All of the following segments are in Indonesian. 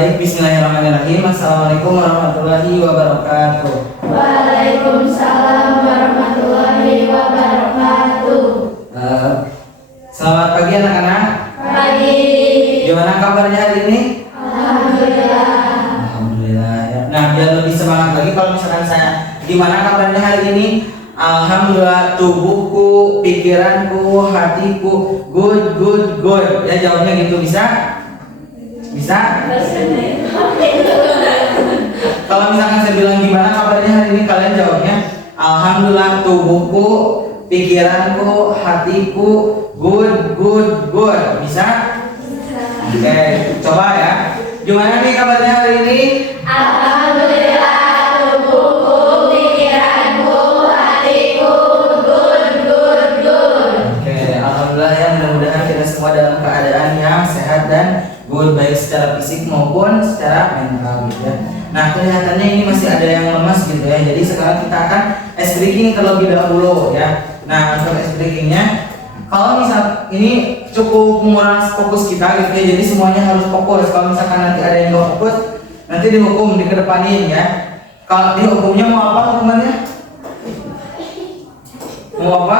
Baik, bismillahirrahmanirrahim. Assalamualaikum warahmatullahi wabarakatuh. Waalaikumsalam warahmatullahi wabarakatuh. Selamat pagi anak-anak. Pagi. Gimana kabarnya hari ini? Alhamdulillah. Alhamdulillah ya. Nah, biar lebih semangat lagi kalau misalkan saya gimana kabarnya hari ini? Alhamdulillah, tubuhku, pikiranku, hatiku good. Ya jawabnya gitu, bisa? Bisa? Kalau misalkan saya bilang gimana kabarnya hari ini, kalian jawabnya alhamdulillah, tubuhku, pikiranku, hatiku good. Bisa? Oke, coba ya. Gimana nih kabarnya hari ini? Alhamdulillah, tubuhku, pikiranku, hatiku good. Oke, alhamdulillah ya, mudah-mudahan kita semua dalam keadaan yang sehat dan good, baik secara fisik maupun secara mental gitu ya. Nah, kelihatannya ini masih ada yang lemas gitu ya. Jadi sekarang kita akan ice breaking terlebih dahulu ya. Nah, untuk ice breakingnya, kalau misal ini cukup menguras fokus kita gitu ya. Jadi semuanya harus fokus. Kalau misalkan nanti ada yang nggak fokus, nanti dihukum, dikedepanin ya. Kalau dihukumnya mau apa hukumannya? Mau apa?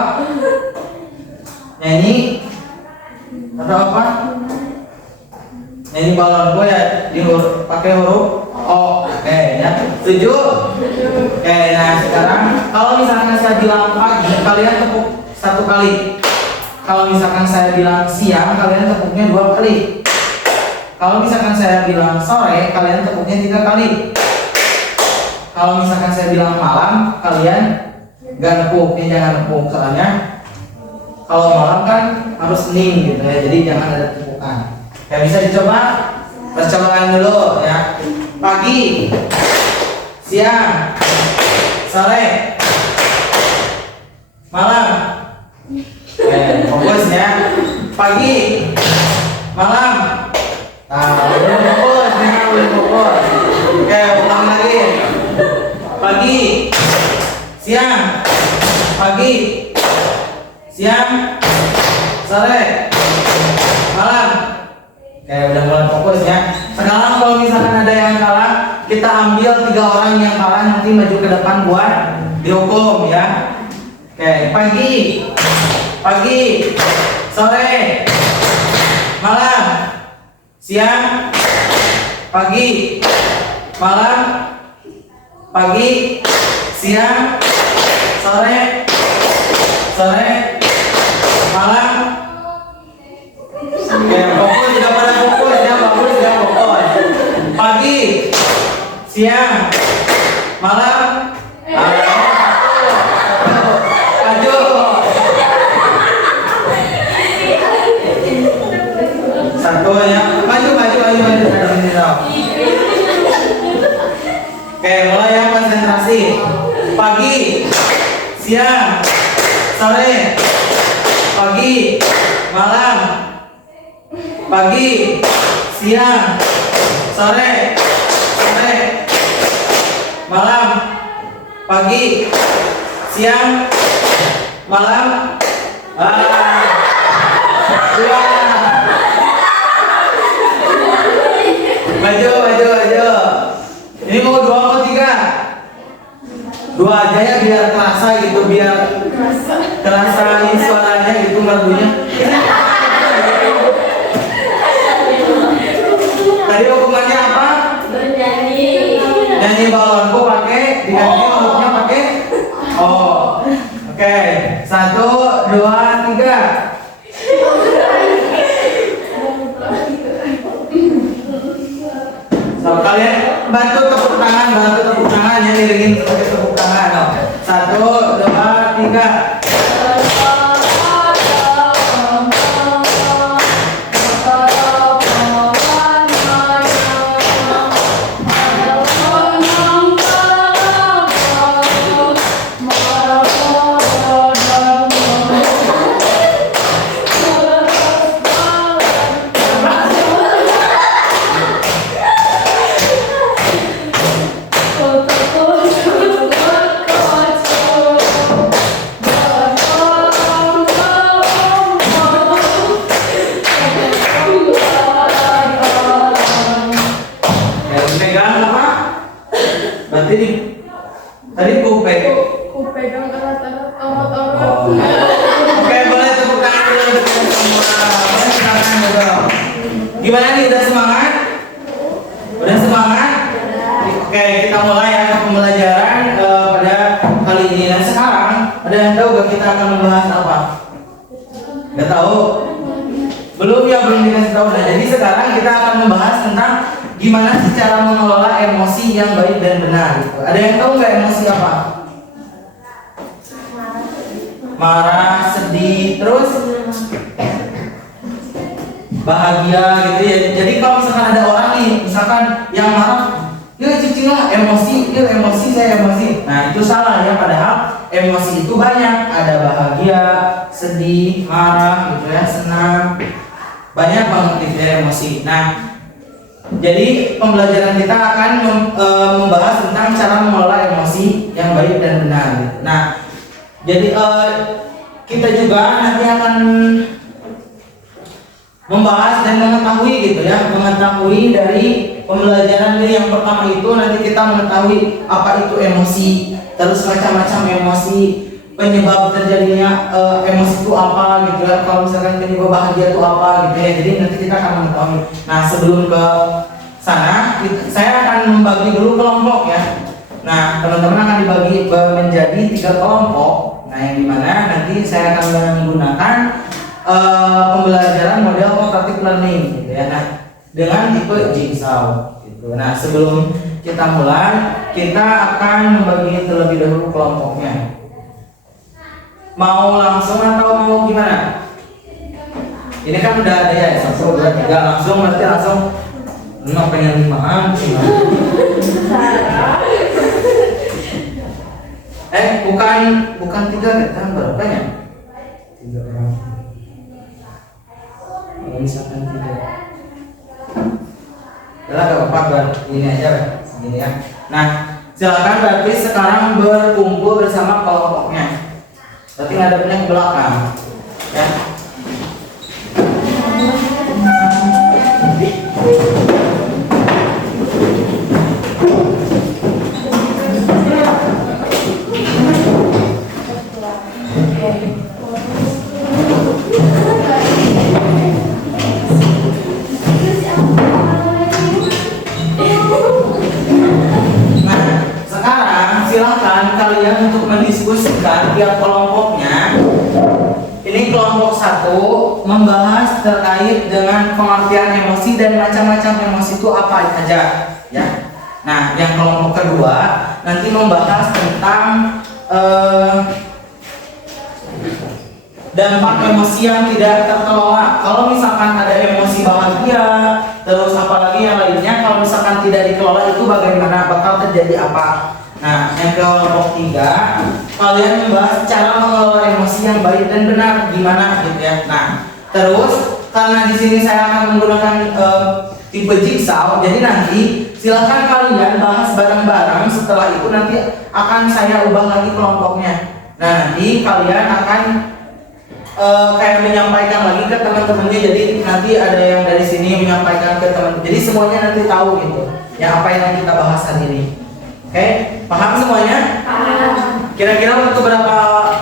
Nyanyi atau apa? Nyanyi balon gue ya, pakai huruf O. Oke ya, setuju? Oke, nah sekarang kalau misalkan saya bilang pagi, kalian tepuk 1 kali. Kalau misalkan saya bilang siang, kalian tepuknya 2 kali. Kalau misalkan saya bilang sore, kalian tepuknya 3 kali. Kalau misalkan saya bilang malam, kalian gak nepuk, ya jangan nepuk, soalnya kalau malam kan harus hening gitu ya, jadi jangan ada tepukan. Ya bisa dicoba, percobaan dulu ya. Pagi, siang, sore, malam. Fokus ya. Pagi, malam. Nah, boleh fokus. Oke, ulang lagi. Pagi, siang, pagi, siang, sore, malam. Oke, udah mulai fokus ya. Sekarang kalau misalkan ada yang kalah, kita ambil 3 orang yang kalah, nanti maju ke depan buat dihukum ya. Oke, pagi, sore, malam, siang, pagi, malam, pagi, siang, sore, malam. Oke, fokus, tidak pada fokus ya, fokus. Pagi, siang, malam, maju. Satu ya, maju. Oke, mulai ya, konsentrasi. Pagi, siang, sore, pagi, malam, pagi, siang, sore, malam, pagi, siang, malam. Dua. Maju. Ini mau 2 atau 3? 2 aja ya, biar terasa gitu, biar terasa ini suaranya gitu, merdunya. Tadi hukumannya apa? Nyanyi balonku pakai, diganti hurufnya pakai O. Oke, 1, 2, 3. So, kalian bantu tepuk tangan ya, iringin pakai tepuk tangan. 1, 2, 3. pegang apa? Berarti tadi ku pegang alat-alat otot-otot. Oke, boleh tepuk tangan dulu untuk semua. Boleh silakan dulu. Gimana nih, udah semangat? Udah semangat? Oke, kita mulai ya pembelajaran pada kali ini. Dan sekarang ada yang tahu gak kita akan membahas apa? Gak tahu? Belum ya, belum dikasih tahu. Nah, jadi sekarang kita akan membahas tentang gimana sih cara mengelola emosi yang baik dan benar. Gitu. Ada yang tahu nggak emosi apa? Marah, sedih, terus bahagia gitu ya. Jadi kalau misalkan ada orang nih, misalkan yang marah, ya cicing lah emosi, ya emosi, saya emosi. Nah itu salah ya, padahal emosi itu banyak. Ada bahagia, sedih, marah, gitu ya, senang, banyak banget gitu ya emosi. Nah jadi pembelajaran kita akan membahas tentang cara mengelola emosi yang baik dan benar. Gitu. Nah jadi kita juga nanti akan membahas dan mengetahui gitu ya, mengetahui dari pembelajaran ini. Yang pertama itu nanti kita mengetahui apa itu emosi, terus macam-macam emosi, penyebab terjadinya emosi itu apa gitu ya. Kalau misalkan penyebab bahagia itu apa gitu ya. Jadi nanti kita akan mengetahui. Nah sebelum ke sana, saya akan membagi dulu kelompok ya. Nah teman-teman akan dibagi menjadi 3 kelompok. Nah yang dimana nanti saya akan menggunakan pembelajaran model cooperative learning gitu ya. Nah dengan tipe Jigsaw gitu. Nah sebelum kita mulai, kita akan membagi terlebih dahulu kelompoknya. Mau langsung atau mau gimana? Ini kan udah ada ya 1, 2, 3 langsung, berarti langsung pengen 5-an. Bukan 3 kita berapa ya? 3 orang. Kalau misalkan 3. Udah gak apa-apa, ini aja segini ya. Nah, silakan berarti sekarang berkumpul bersama kelompoknya. Berarti ngadepnya ke belakang. Ya. Kalian untuk mendiskusikan tiap kelompoknya. Ini kelompok 1 membahas terkait dengan pengertian emosi dan macam-macam emosi itu apa aja ya. Nah yang kelompok kedua nanti membahas tentang dampak emosi yang tidak terkelola. Kalau misalkan ada emosi bahagia, terus apalagi yang lainnya, kalau misalkan tidak dikelola itu bagaimana, bakal terjadi apa. Nah, yang kelompok 3, kalian membahas cara mengelola emosi yang baik dan benar gimana gitu ya. Nah, terus karena di sini saya akan menggunakan tipe Jigsaw, jadi nanti silakan kalian bahas bareng-bareng. Setelah itu nanti akan saya ubah lagi kelompoknya. Nah, nanti kalian akan kayak menyampaikan lagi ke teman-temannya. Jadi nanti ada yang dari sini menyampaikan ke teman. Jadi semuanya nanti tahu gitu ya apa yang kita bahas hari ini. Oke, paham semuanya? Paham. Kira-kira waktu berapa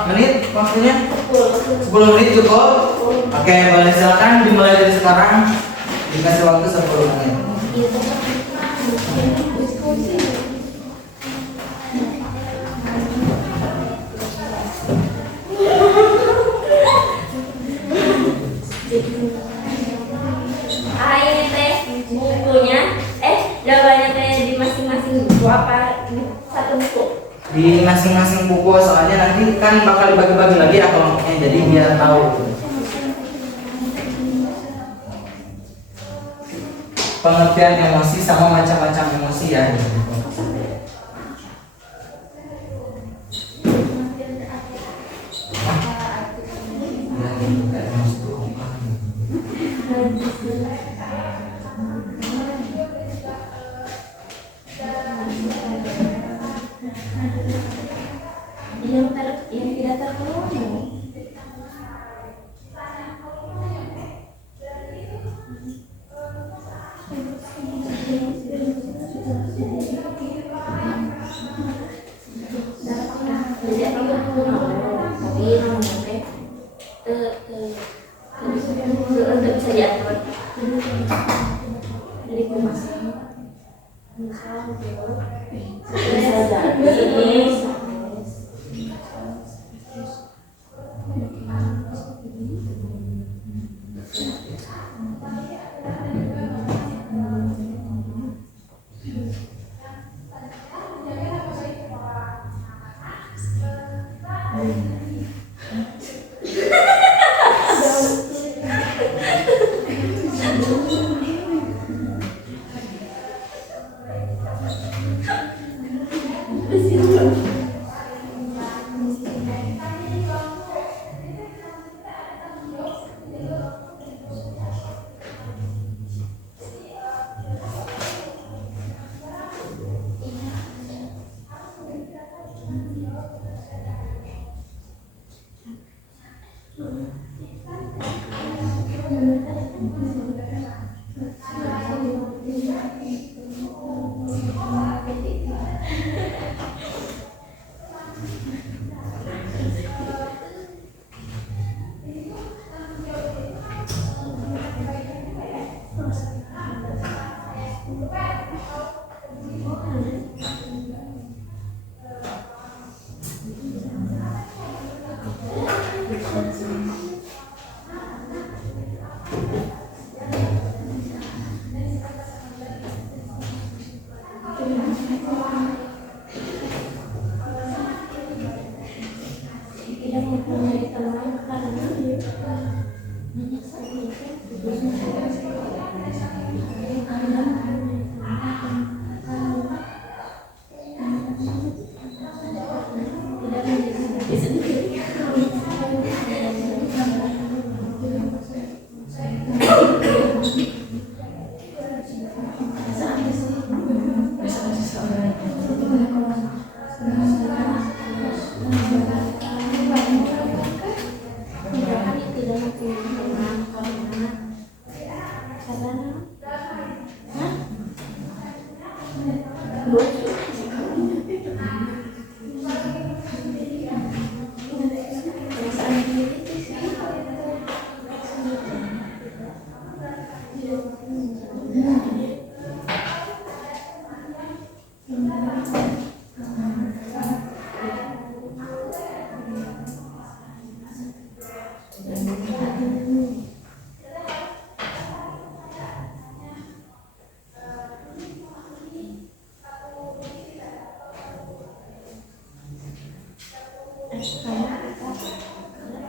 menit waktunya? 10 menit cukup? Oke, boleh silakan dimulai dari sekarang. Dikasih waktu 10 menit. Ini teh bukunya, jawabannya teh di masing-masing buku apa satu buku? Di masing-masing buku, soalnya nanti kan bakal dibagi-bagi lagi ya kelompoknya, jadi biar tahu. Pengertian emosi sama macam-macam emosi ya. Yang tidak terkelola. Jadi apa tapi namanya teh untuk bisa diatur dari pemasangan misal bisa jadi tidak mempunyai teman karena banyak sekali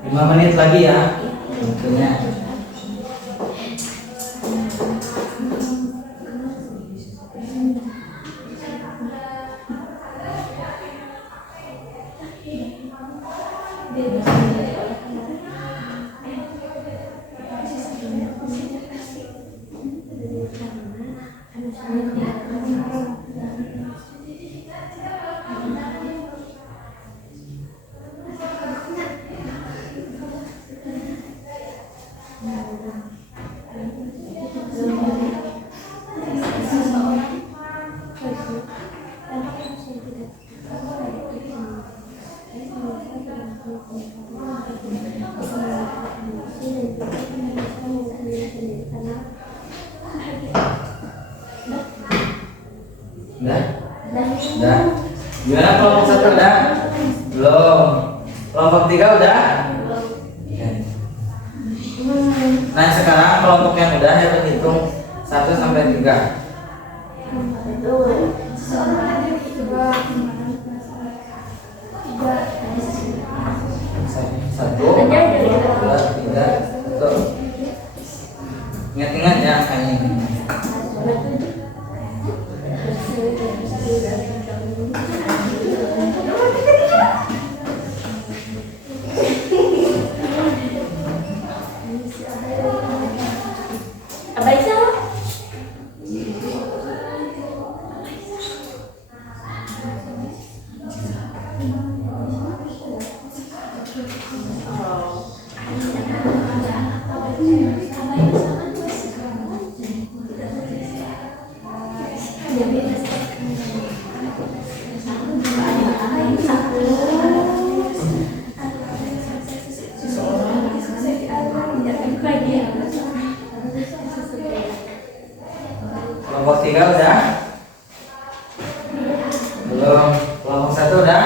Lima menit lagi ya tentunya. Udah. Gimana kelompok 1 udah? Belum. Kelompok 3 udah? Nah sekarang kelompok yang udah ya berhitung 1 sampai 3. 1, 2, 3, tuh. Ingat-ingat ya angkanya. Kelompok 3 udah? Belum. Kelompok 1 udah?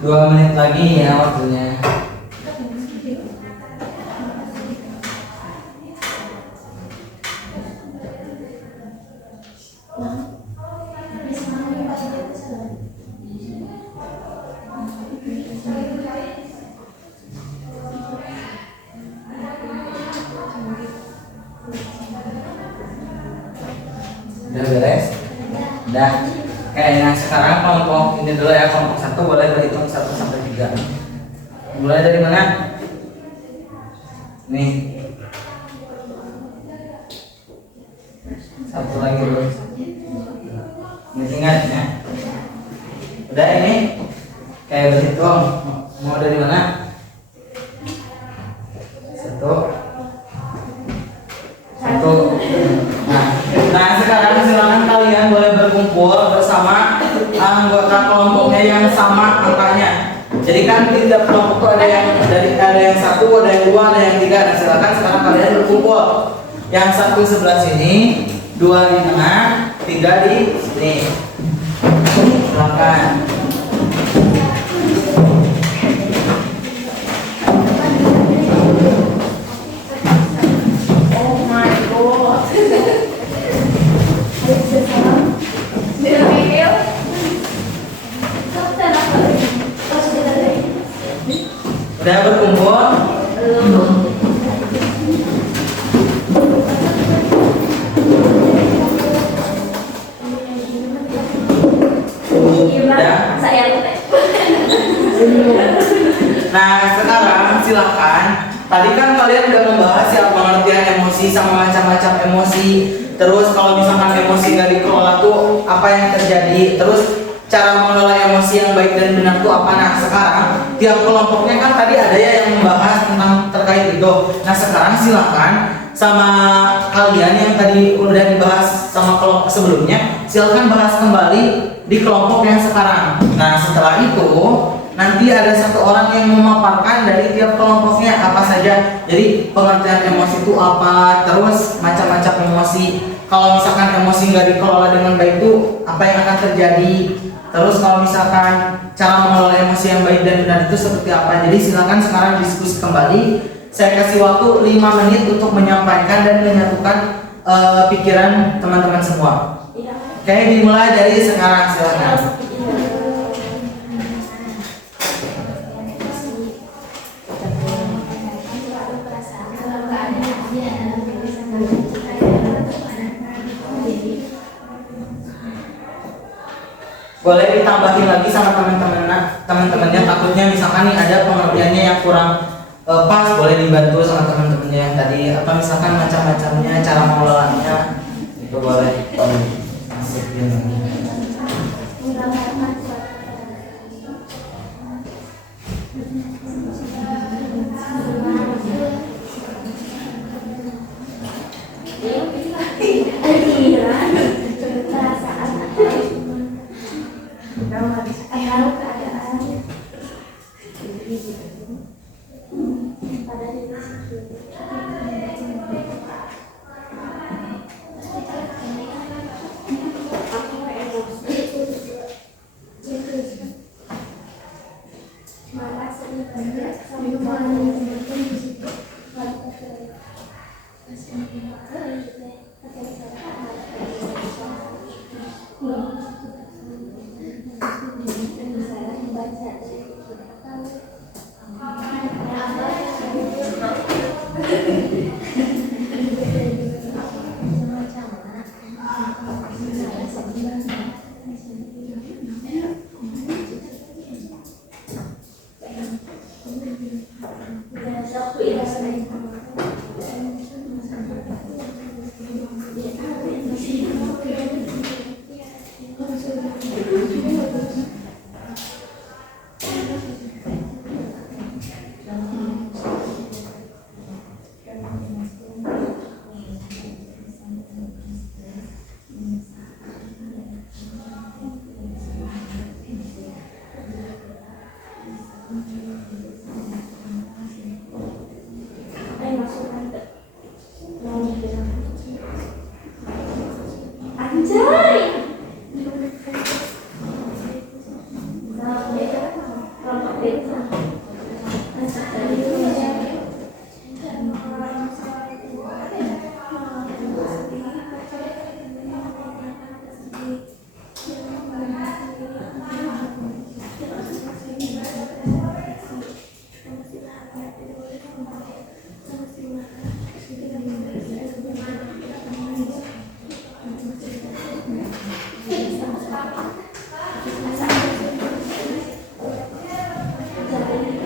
Dua menit lagi ya waktunya. Udah beres? Udah. Oke, nah sekarang kelompok ini dulu ya, kelompok 1 boleh berhitung 1 sampai 3. Mulai dari mana? Nih. Satu lagi dulu. Ingat ya. Udah ini? Kayak berhitung. Mau dari mana? 1. Nah sekarang silakan kalian boleh berkumpul bersama anggota kelompoknya yang sama angkanya. Jadi kan di tiap kelompok itu ada yang 1, ada yang 2, ada yang 3. Nah silakan sekarang kalian berkumpul. Yang 1 sebelah sini, 2 di tengah, 3 di sini. Silakan. Udah berkumpul? Udah? Nah sekarang silakan. Tadi kan kalian udah membahas ya pengertian emosi sama macam-macam emosi. Terus kalau misalkan emosi nggak dikelola tuh apa yang terjadi? Terus cara mengelola emosi yang baik dan benar itu apa? Nah sekarang tiap kelompoknya kan tadi ada ya yang membahas tentang terkait itu. Nah sekarang silakan sama kalian yang tadi udah dibahas sama kelompok sebelumnya, silakan bahas kembali di kelompok yang sekarang. Nah setelah itu nanti ada satu orang yang memaparkan dari tiap kelompoknya apa saja. Jadi pengertian emosi itu apa, terus macam-macam emosi. Kalau misalkan emosi nggak dikelola dengan baik itu apa yang akan terjadi. Terus kalau misalkan cara mengelola emosi yang baik dan benar itu seperti apa. Jadi silakan sekarang diskusi kembali. Saya kasih waktu 5 menit untuk menyampaikan dan menyatukan pikiran teman-teman semua. Oke, dimulai dari sekarang, silakan. Boleh ditambahin lagi sama teman-temannya, takutnya misalkan nih ada pengertiannya yang kurang pas, boleh dibantu sama teman-temannya yang tadi, atau misalkan macam-macamnya cara mengelolanya itu boleh masukin lagi.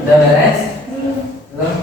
Udah beres? Belum?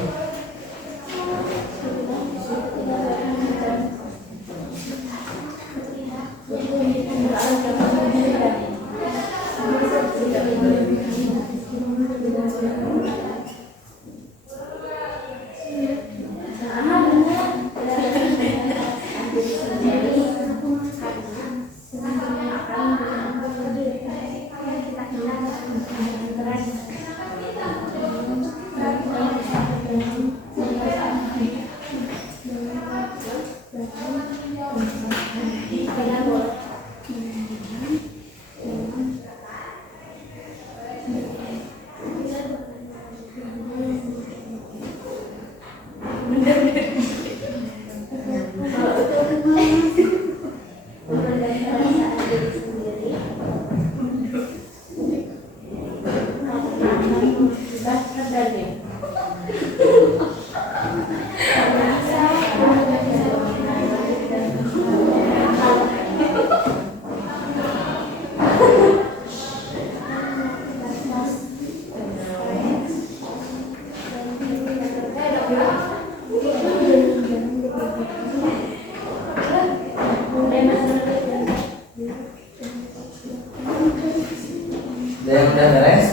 Udah beres?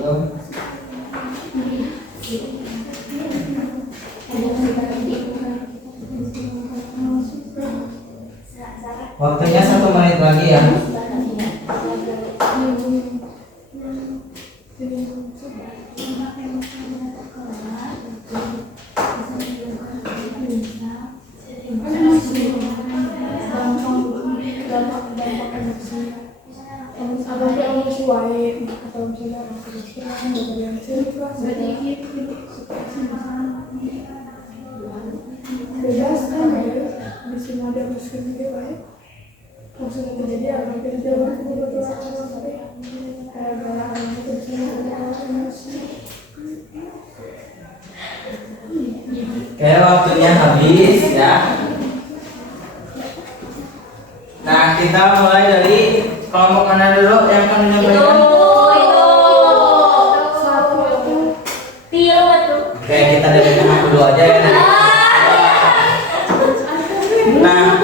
Belum? Waktunya 1 menit lagi ya. Bebas kan ya, di sini ada muslim gitu ya. Maksudnya kejadian apa kejadian kebetulan gara-gara anak itu di sini ada orang muslim. Oke, waktunya habis ya. Nah, kita mulai dari kelompok mana dulu yang akan menyampaikan? Oke, kita dari kelompok dulu aja ya. Nah,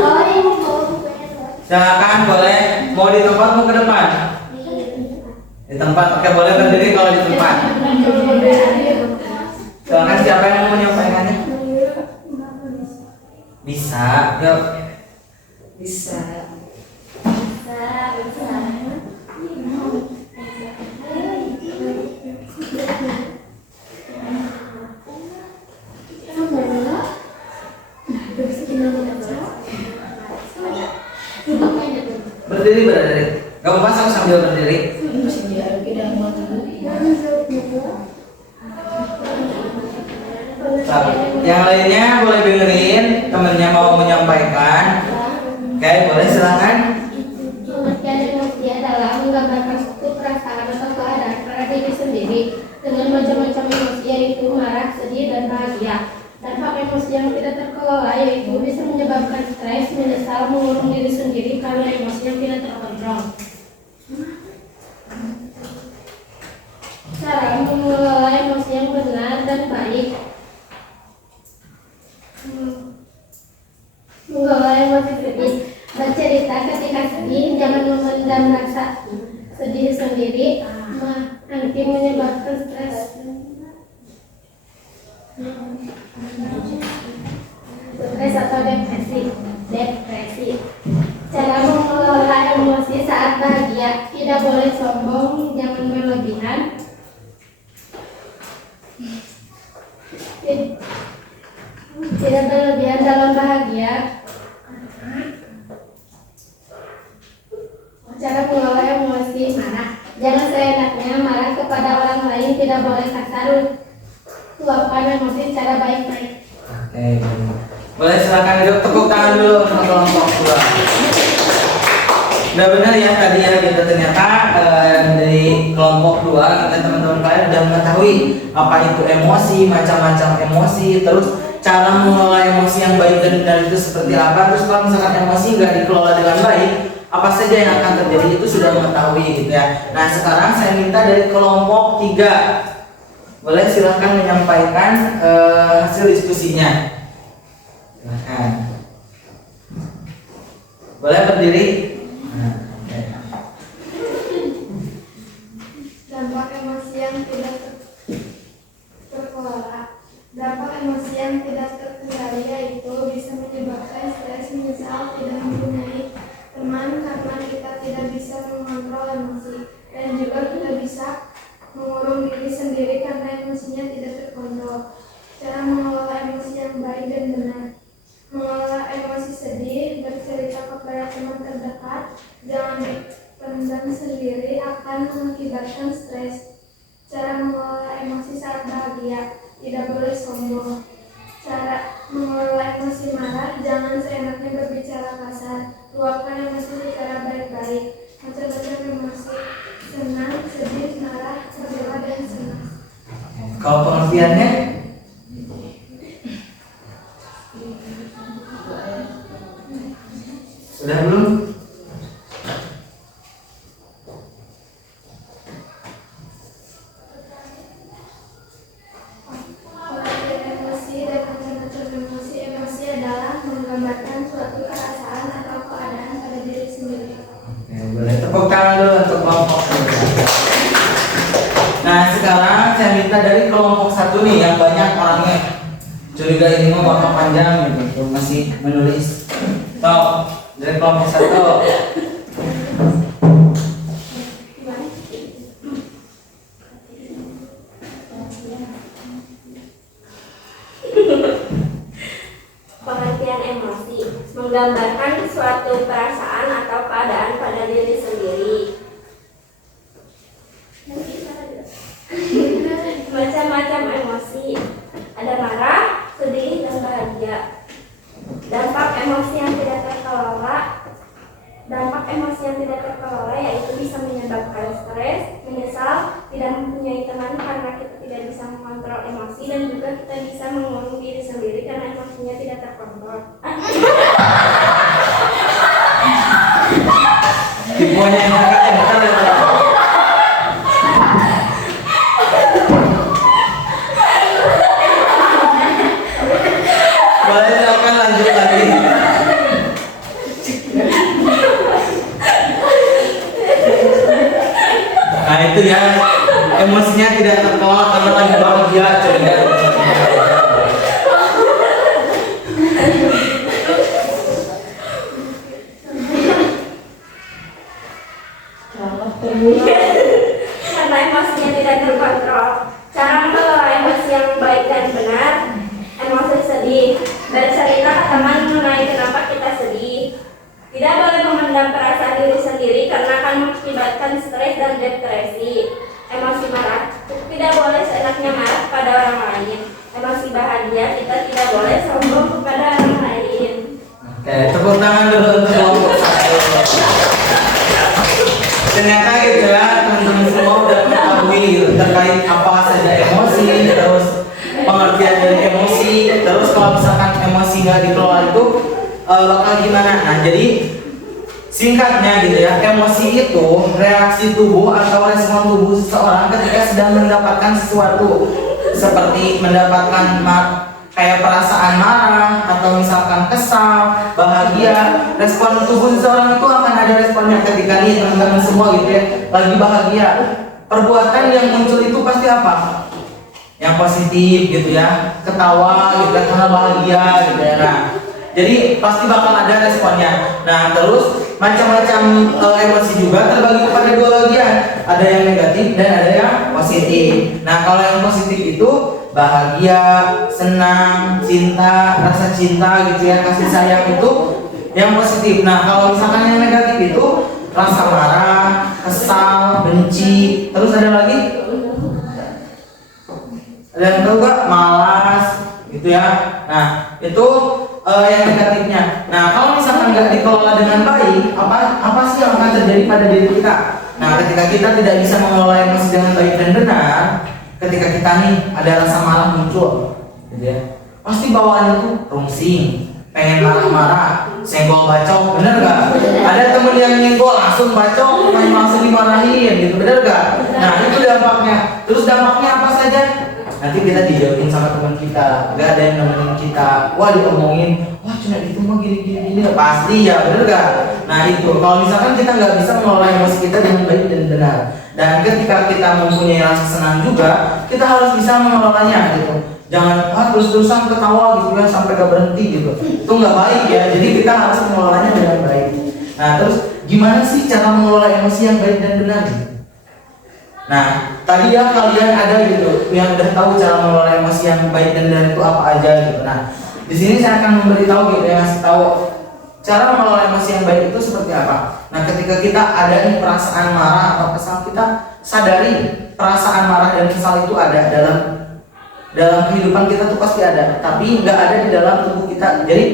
silakan boleh mau di tempat mau ke depan. Di tempat, oke boleh berdiri kalau di tempat. Silakan siapa yang mau menyampaikannya? Bisa, yuk. Bisa. Berdiri. Gak apa-apa, aku sambil berdiri. Yang lainnya boleh dengerin, temennya mau menyampaikan. Oke, boleh silakan. Pengertian emosi adalah menggambarkan suatu perasaan atau keadaan pada diri sendiri dengan macam-macam emosi, yaitu marah, sedih, dan bahagia. Dampak emosi yang tidak terkelola yaitu bisa menyebabkan stres, menyesal, mengurung diri sendiri karena emosi yang tidak terkontrol. Cara mengelola emosi yang benar dan baik baik. Mengelola emosi sedih. Bercerita ketika sedih, jangan memendam rasa sedih sendiri, nanti menyebabkan stres. Stres atau depresi. Cara mengelola emosi saat bahagia, tidak boleh sombong, jangan berlebihan. Tidak berlebihan dalam bahagia. Cara mengelola emosi marah. Jangan seenaknya marah kepada orang lain, tidak boleh kasar. Luapkan emosi secara baik-baik. Oke, boleh silakan duduk, tepuk tangan dulu untuk kelompok 2. Udah benar ya tadi ya, kita ternyata dari kelompok 2 kita teman-teman kalian udah mengetahui apa itu emosi, macam-macam emosi, terus cara mengelola emosi yang baik dan benar itu seperti apa. Terus kalau misalkan emosi nggak dikelola dengan baik, apa saja yang akan terjadi itu sudah mengetahui gitu ya. Nah sekarang saya minta dari kelompok 3, boleh silahkan menyampaikan hasil diskusinya. Silahkan. Boleh berdiri. Dampak emosi yang tidak terkelola. Dampak emosi yang tidak terkendali yaitu bisa menyebabkan stres, misal tidak mempunyai teman karena kita tidak bisa mengontrol emosi, dan juga kita bisa mengurung diri sendiri karena emosinya tidak terkontrol. Cara mengelola emosi yang baik dan benar. Mengelola emosi sedih, bercerita kepada teman terdekat, jangan dipendam sendiri, akan mengakibatkan stres. Cara mengelola emosi saat bahagia, tidak boleh sombong. Cara mengelola emosi marah, jangan seenaknya berbicara kasar, luapkan emosi secara baik-baik. Macam-macam emosi, senang, sedih, marah, kecewa, dan senang. Kalau pengertiannya? Sudah belum? Pengertian emosi dan macam-macam emosi. Emosi adalah menggambarkan suatu perasaan atau keadaan pada diri sendiri. Oke, boleh tepuk tangan dulu untuk kelompok 3. Nah sekarang saya minta dari kelompok 1 nih yang banyak orangnya. Curiga ini mah bakal panjang gitu, masih menulis. So, dari kelompok 1. Pengertian emosi menggambarkan suatu perasaan atau keadaan pada diri sendiri. Macam-macam emosi, ada marah, sedih, dan bahagia. Dampak emosi yang tidak terkelola. Dampak emosi yang tidak terkelola yaitu bisa menyebabkan stres, menyesal, tidak mempunyai teman karena kita tidak bisa mengontrol emosi, dan juga kita bisa mengurung diri sendiri karena emosinya tidak terkontrol. Tipuannya yang kakak yang betul ya. Boleh silakan lanjut lagi. Nah itu ya, emosinya tidak terkelola karena lagi bahagia coba. Karena emosinya tidak terkontrol. Cara mengelola emosi yang baik dan benar. Emosi sedih, bercerita ke teman mengenai kenapa kita sedih. Tidak boleh memendam perasaan diri sendiri karena akan mengakibatkan stres dan depresi. Emosi marah, tidak boleh seenaknya marah kepada orang lain. Emosi bahagia, kita tidak boleh sombong kepada orang lain. Oke, tepuk tangan dulu untuk kelompok 1. Ternyata gitu ya, teman-teman semua udah mengetahui gitu, terkait apa saja emosi, terus pengertian dari emosi, terus kalau misalkan emosi nggak dikelola itu bakal gimana? Nah jadi singkatnya gitu ya, emosi itu reaksi tubuh atau respon tubuh seseorang ketika sedang mendapatkan sesuatu. seperti mendapatkan kayak perasaan marah atau misalkan kesal, bahagia. Respon tubuh seseorang itu akan ada responnya ketika nih teman-teman semua gitu ya lagi bahagia. Perbuatan yang muncul itu pasti apa? Yang positif gitu ya, ketawa gitu ya karena bahagia gitu ya. Nah, jadi pasti bakal ada responnya. Nah, terus macam-macam emosi juga terbagi kepada dua bagian. Ada yang negatif dan ada yang positif. Nah, kalau yang positif itu bahagia, senang, cinta, rasa cinta gitu ya, kasih sayang itu yang positif. Nah, kalau misalkan yang negatif itu rasa marah, kesal, benci, terus ada lagi? Ada yang tahu gak? Malas gitu ya. Nah, itu yang negatifnya. Nah, kalau misalkan nggak dikelola dengan baik, apa sih yang akan terjadi pada diri kita? Nah, ketika kita tidak bisa mengelola emosi dengan baik dan benar, ketika kita nih ada rasa marah muncul, gitu ya, pasti bawaannya tuh rungsing, pengen marah-marah, senggol bacok, bener gak? Ada temen yang nyenggol langsung bacok, langsung dimarahin, gitu, bener gak? Nah, itu dampaknya. Terus dampaknya apa saja? Nanti kita dijauhin sama teman kita, gak ada yang nemenin kita, wah diomongin, wah cuma itu mah gini, pasti ya, bener gak? Nah itu, kalau misalkan kita nggak bisa mengelola emosi kita dengan baik dan benar, dan ketika kita mempunyai rasa senang juga, kita harus bisa mengelolanya gitu. Jangan terus-terusan ketawa gitu ya sampai gak berhenti gitu, itu nggak baik ya. Jadi kita harus mengelolanya dengan baik. Nah terus gimana sih cara mengelola emosi yang baik dan benar? Nah, tadi ya kalian ada gitu yang udah tahu cara mengelola emosi yang baik dan benar itu apa aja gitu. Nah, di sini saya akan memberitahu gitu ya, ngasih tahu cara mengelola emosi yang baik itu seperti apa. Nah, ketika kita ada nih perasaan marah atau kesal, kita sadari perasaan marah dan kesal itu ada dalam kehidupan kita tuh pasti ada, tapi nggak ada di dalam tubuh kita. Jadi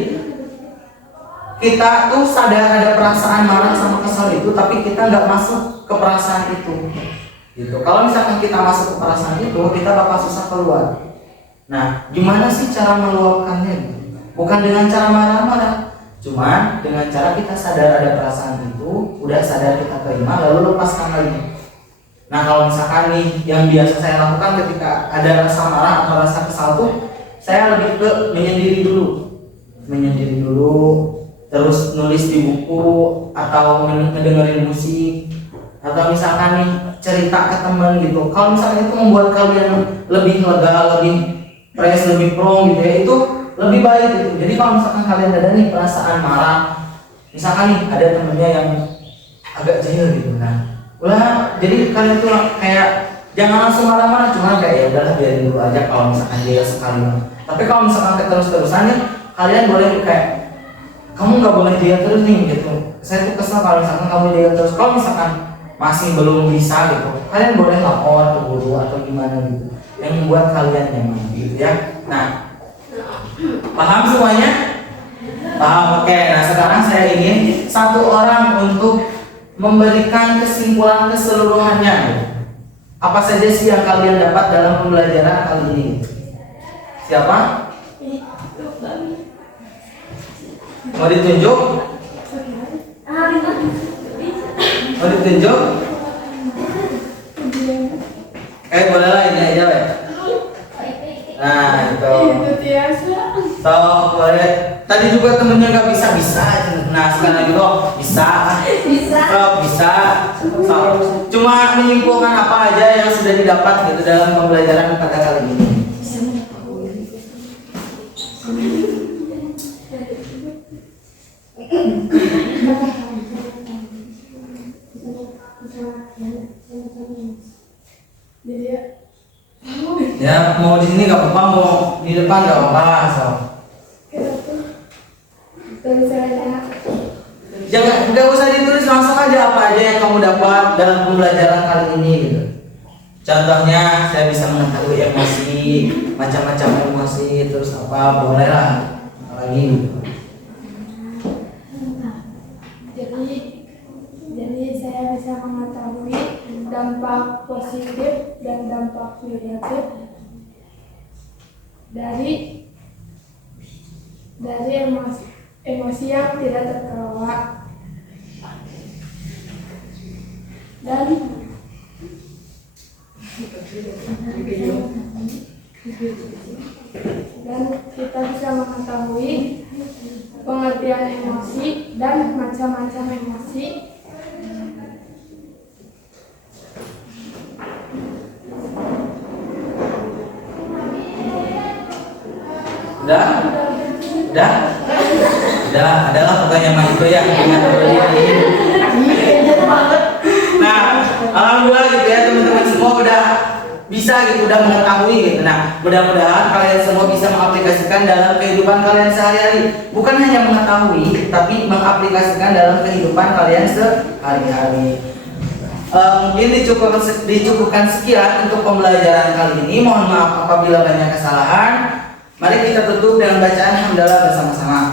kita tuh sadar ada perasaan marah sama kesal itu, tapi kita nggak masuk ke perasaan itu. Gitu. Kalau misalkan kita masuk ke perasaan itu, kita bakal susah keluar. Nah, gimana sih cara meluapkannya? Bukan dengan cara marah-marah, cuman dengan cara kita sadar ada perasaan itu, udah sadar kita terima, lalu lepaskan lagi. Nah, kalau misalkan nih yang biasa saya lakukan ketika ada rasa marah atau rasa kesal tuh, saya lebih ke menyendiri dulu, terus nulis di buku atau mendengarin musik, atau misalkan nih cerita ke teman gitu. Kalau misalkan itu membuat kalian lebih lega, lebih fresh, lebih plong gitu ya, itu lebih baik gitu. Jadi kalau misalkan kalian ada nih perasaan marah, misalkan nih ada temennya yang agak jahil gitu, nah udah, jadi kalian tuh kayak jangan langsung marah-marah, cuma kayak ya udahlah biarin dulu aja kalau misalkan dia sekali. Tapi kalau misalkan terus-terusan nih, kalian boleh kayak kamu nggak boleh dia terus nih gitu. Saya tuh kesel kalau misalkan kamu dia terus. Kalau misalkan masih belum bisa gitu, kalian boleh lapor ke guru atau gimana gitu yang membuat kalian nyaman gitu ya. Nah, paham semuanya? Paham? Oke, nah sekarang saya ingin satu orang untuk memberikan kesimpulan keseluruhannya. Apa saja sih yang kalian dapat dalam pembelajaran kali ini? Siapa? Mau ditunjuk? Mau ditunjuk? Bolehlah ini aja ya. Nah itu. So boleh. Tadi juga temennya nggak bisa. Nah sekarang gitu bisa. Bisa. So, cuma menyimpulkan apa aja yang sudah didapat gitu dalam pembelajaran pada kali ini. Ya mau di sini nggak apa-apa, mau di depan nggak apa-apa. So. Jangan, nggak usah ditulis, langsung aja apa aja yang kamu dapat dalam pembelajaran kali ini gitu. Contohnya saya bisa mengetahui emosi, macam-macam emosi, terus apa boleh lah lagi gitu. Jadi saya bisa mengetahui dampak positif dan dampak negatif dari emosi yang tidak terkelola, dan dan kita bisa mengetahui pengertian emosi dan macam-macam emosi. Udah? Udah? Udah, adalah pokoknya mah itu ya dengan ini. Nah, alhamdulillah gitu ya teman-teman semua udah bisa gitu, udah mengetahui gitu. Nah, mudah-mudahan kalian semua bisa mengaplikasikan dalam kehidupan kalian sehari-hari. Bukan hanya mengetahui, tapi mengaplikasikan dalam kehidupan kalian sehari-hari. Mungkin dicukupkan sekian untuk pembelajaran kali ini. Mohon maaf apabila banyak kesalahan. Mari kita tutup dengan bacaan hamdalah bersama-sama.